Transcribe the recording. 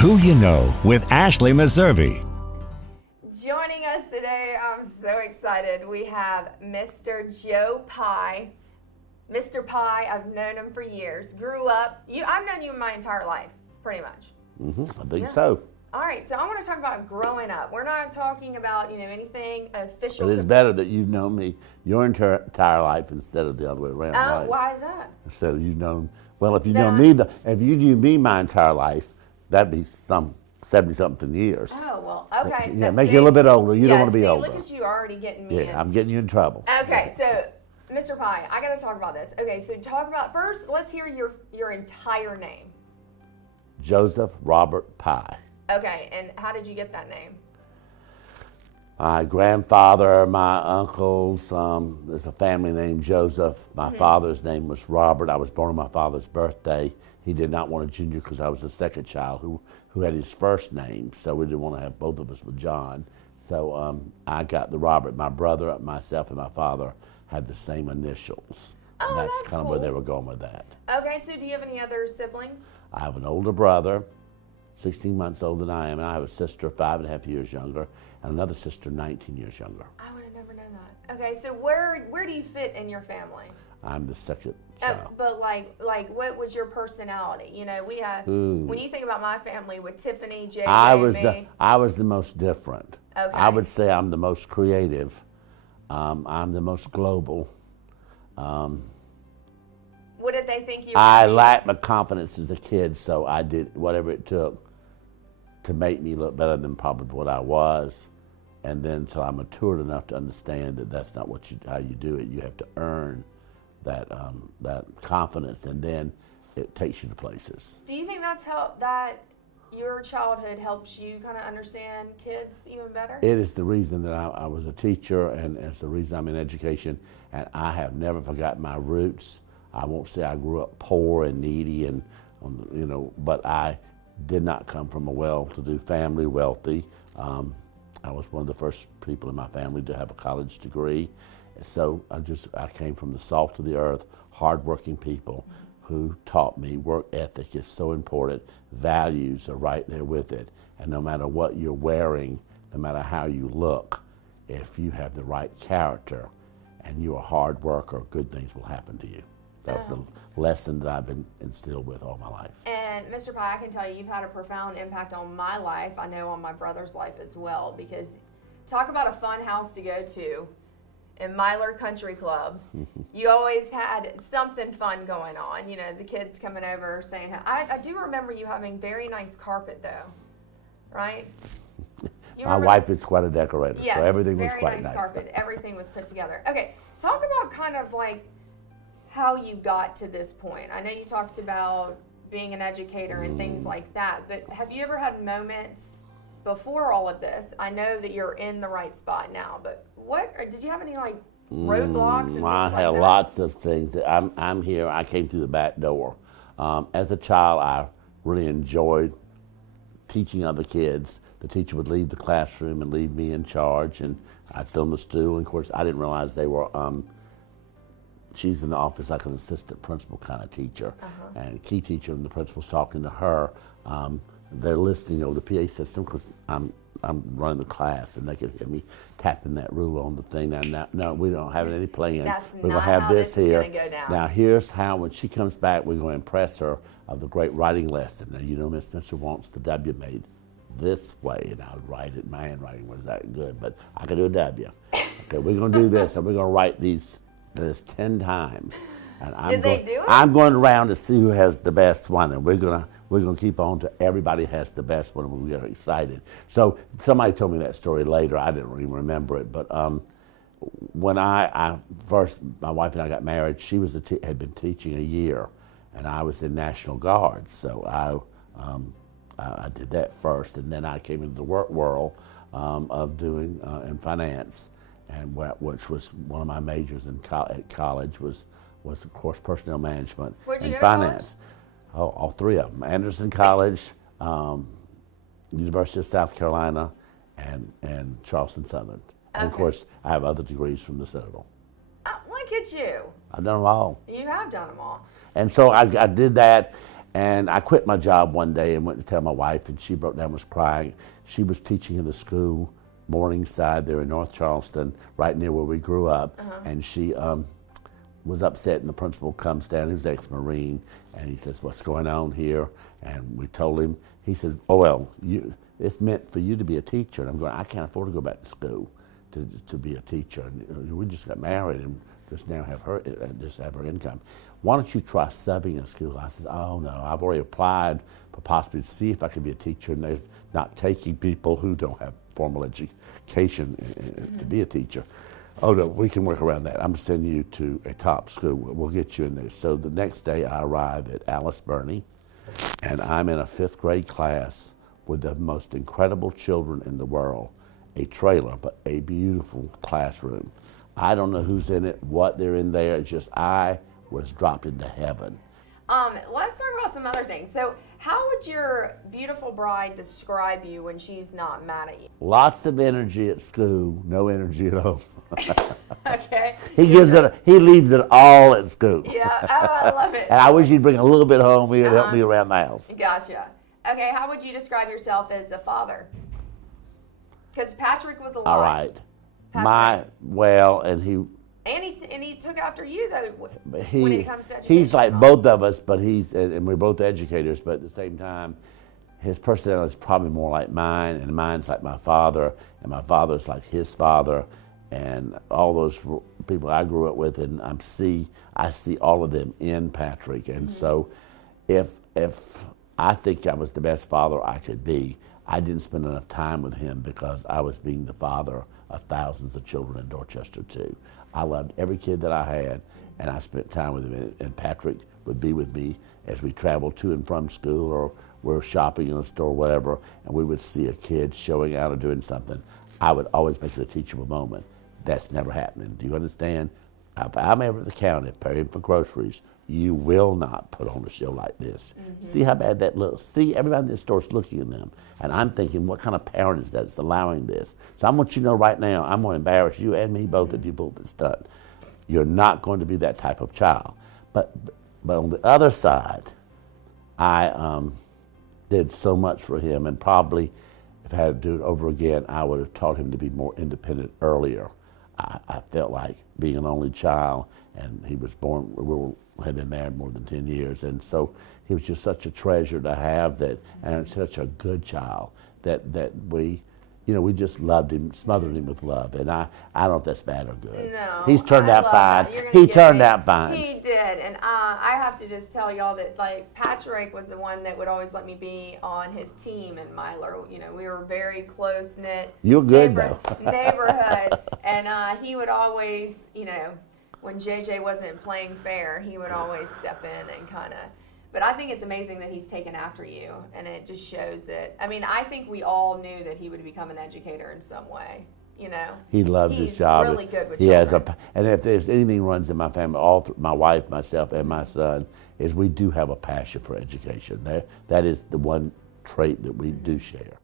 Who You Know with Ashley Meservey. Joining us today, I'm so excited. We have Mr. Joe Pye. Mr. Pye, I've known him for years. Grew up, I've known you my entire life, pretty much. I think so. All right, so I want to talk about growing up. We're not talking about, anything official. But it's better that you've known me your entire life instead of the other way around, right? Why is that? Instead of you've known, well, if you know me, if you knew me my entire life, that'd be some 70-something years. Oh, well, okay. Yeah, make you a little bit older. You don't want to be older. Look at you already getting me in. I'm getting you in trouble. Okay, so, Mr. Pye, I got to talk about this. Okay, so first, let's hear your entire name. Joseph Robert Pye. Okay, and how did you get that name? My grandfather, my uncles, there's a family named Joseph. My father's name was Robert. I was born on my father's birthday. He did not want a junior because I was the second child who had his first name, so we didn't want to have both of us with John. So I got the Robert. My brother, myself, and my father had the same initials. Oh, and that's that's kind of cool. where they were going with that. Okay, so do you have any other siblings? I have an older brother, 16 months older than I am, and I have a sister 5.5 years younger, and another sister 19 years younger. I would have never known that. Okay, so where do you fit in your family? I'm the second child. But like what was your personality? We have when you think about my family with Tiffany, JJ, I was the most different. Okay. I would say I'm the most creative. I'm the most global. What did they think you were? I lacked my confidence as a kid, so I did whatever it took to make me look better than probably what I was. And then until I matured enough to understand that that's not how you do it. You have to earn that confidence, and then it takes you to places. Do you think that your childhood helps you kind of understand kids even better? It is the reason that I was a teacher, and it's the reason I'm in education, and I have never forgotten my roots. I won't say I grew up poor and needy, and but I did not come from a well-to-do family, wealthy. I was one of the first people in my family to have a college degree. So I came from the salt of the earth, hardworking people who taught me work ethic is so important. Values are right there with it. And no matter what you're wearing, no matter how you look, if you have the right character and you're a hard worker, good things will happen to you. That's a lesson that I've been instilled with all my life. And Mr. Pye, I can tell you, you've had a profound impact on my life. I know on my brother's life as well, because talk about a fun house to go to in Myler Country Club. You always had something fun going on. The kids coming over saying, I do remember you having very nice carpet though, right? My wife is quite a decorator, yes, so everything was quite very nice nice. Carpet. Everything was put together. Okay, talk about kind of like how you got to this point. I know you talked about being an educator and things like that, but have you ever had moments before all of this? I know that you're in the right spot now, but did you have any roadblocks? And I had lots of things. I'm here. I came through the back door. As a child, I really enjoyed teaching other kids. The teacher would leave the classroom and leave me in charge, and I'd sit on the stool. And of course, I didn't realize they were. She's in the office like an assistant principal kind of teacher, and key teacher, and the principal's talking to her. They're listening over the PA system because I'm running the class, and they can hear me tapping that ruler on the thing. No, we don't have any plan. We're gonna have this here. Go down. Now here's how. When she comes back, we're going to impress her of the great writing lesson. Now Miss Spencer wants the W made this way, and I would write it. My handwriting was that good, but I could do a W. Okay, we're gonna do this, and we're gonna write these 10 times. And I'm going around to see who has the best one, and we're gonna keep on to everybody has the best one, and we get excited. So somebody told me that story later. I didn't even remember it, but when I first, my wife and I got married, she was had been teaching a year, and I was in National Guard, so I did that first, and then I came into the work world of doing in finance, and which was one of my majors at college was of course personnel management and finance. All three of them: Anderson College, University of South Carolina, and Charleston Southern. Okay. And of course, I have other degrees from the Citadel. Look at you! I've done them all. You have done them all. And so I did that, And I quit my job one day and went to tell my wife, and she broke down, was crying. She was teaching in the school, Morningside, there in North Charleston, right near where we grew up. And she was upset, and the principal comes down, he was ex-Marine, and he says, what's going on here? And we told him. He said, oh, well, it's meant for you to be a teacher. And I'm going, I can't afford to go back to school to be a teacher. And we just got married and just now have her income. Why don't you try subbing in school? I said, oh no, I've already applied for possibly to see if I could be a teacher, and they're not taking people who don't have formal education to be a teacher. Oh no, we can work around that. I'm gonna send you to a top school. We'll get you in there. So the next day I arrive at Alice Burney, and I'm in a 5th grade class with the most incredible children in the world. A trailer, but a beautiful classroom. I don't know who's in it, what they're in there. It's just I was dropped into heaven. Let's talk about some other things. So how would your beautiful bride describe you when she's not mad at you? Lots of energy at school, no energy at home. Okay. He leaves it all at school. Yeah, oh, I love it. And I wish he'd bring a little bit home here to help me around the house. Gotcha. Okay, how would you describe yourself as a father? Because Patrick was alive. All right. And he took after you though. When it comes to education. He's like both of us, but and we're both educators. But at the same time, his personality is probably more like mine, and mine's like my father, and my father's like his father, and all those people I grew up with, and I see all of them in Patrick. And so, if I think I was the best father I could be, I didn't spend enough time with him because I was being the father of thousands of children in Dorchester too. I loved every kid that I had, and I spent time with him. And Patrick would be with me as we traveled to and from school, or we're shopping in a store or whatever, and we would see a kid showing out or doing something. I would always make it a teachable moment. That's never happening. Do you understand? If I'm ever at the counter paying for groceries, you will not put on a show like this. See how bad that looks? See, everybody in this store is looking at them. And I'm thinking, what kind of parent is that that's allowing this? So I want you to know right now, I'm going to embarrass you and me both if you pull this stunt. You're not going to be that type of child. But on the other side, I did so much for him, and probably if I had to do it over again, I would have taught him to be more independent earlier. I felt like being an only child, and he was born, we had been married more than 10 years, and so he was just such a treasure to have, that, and such a good child that we just loved him, smothered him with love, and I don't know if that's bad or good. No, he's turned out fine. He turned out fine. He did, and I have to just tell y'all that like Patrick was the one that would always let me be on his team in Myler. We were very close knit. You're good though. Neighborhood, and he would always, when JJ wasn't playing fair, he would always step in and kind of. But I think it's amazing that he's taken after you, and it just shows that. I mean, I think we all knew that he would become an educator in some way. He loves his job. He's really good with children. And if there's anything runs in my family, my wife, myself, and my son, is we do have a passion for education. That is the one trait that we do share.